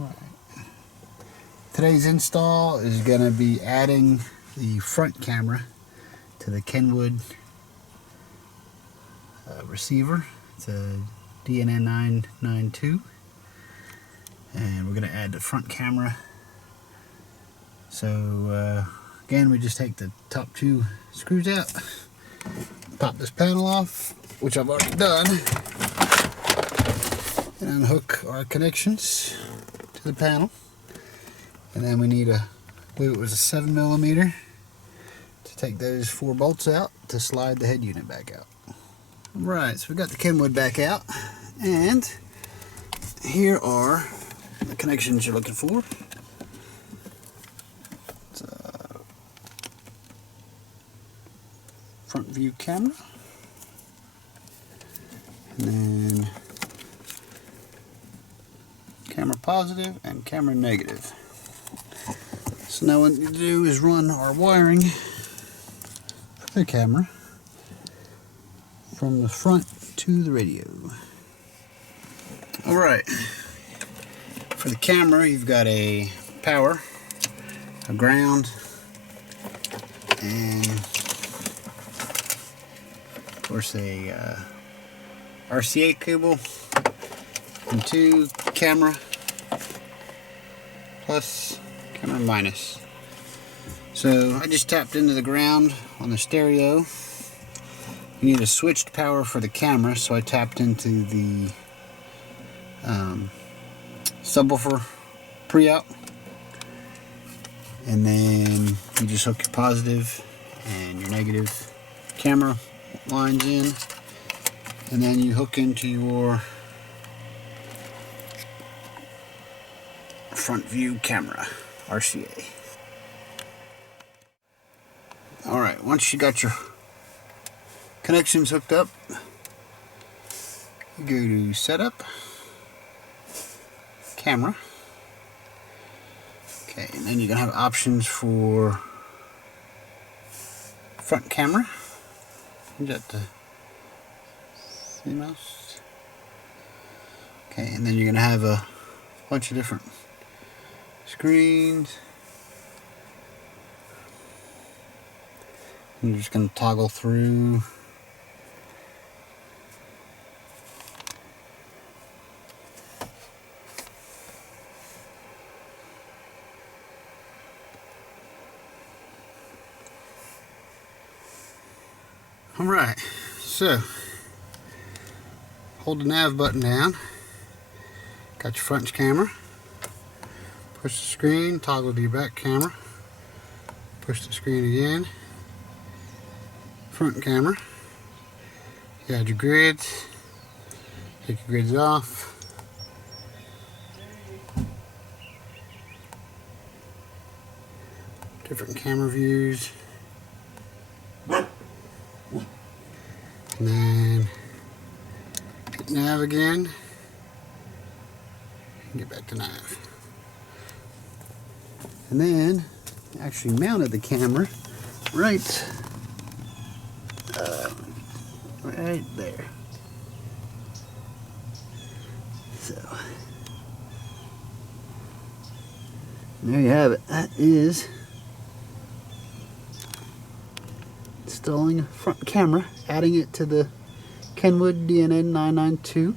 Right. Today's install is going to be adding the front camera to the Kenwood receiver. It's a DNN 992, and we're going to add the front camera. So again, we just take the top two screws out, pop this panel off, which I've already done, and unhook our connections to the panel. And then we need I believe it was a 7mm to take those 4 bolts out to slide the head unit back out. Right, so we got the Kenwood back out, and here are the connections you're looking for. It's a front view camera, and then camera positive and camera negative. So now what we need to do is run our wiring for the camera from the front to the radio. Alright, for the camera you've got a power, a ground, and of course a RCA cable, and 2 camera plus, camera minus. So I just tapped into the ground on the stereo. You need a switched power for the camera, so I tapped into the subwoofer pre-out, and then you just hook your positive and your negative camera lines in, and then you hook into your front view camera RCA. Alright, once you got your connections hooked up, you go to setup, camera. Okay, and then you're going to have options for front camera. You got the CMOS. Okay, and then you're going to have a bunch of different screens. I'm just going to toggle through. Alright, so hold the nav button down. Got your front camera. Push the screen, toggle to your back camera. Push the screen again. Front camera. You got your grids. Take your grids off. Different camera views. And then hit nav again. And get back to nav. And then actually mounted the camera right there. So there you have it. That is installing a front camera, adding it to the Kenwood DNN 992.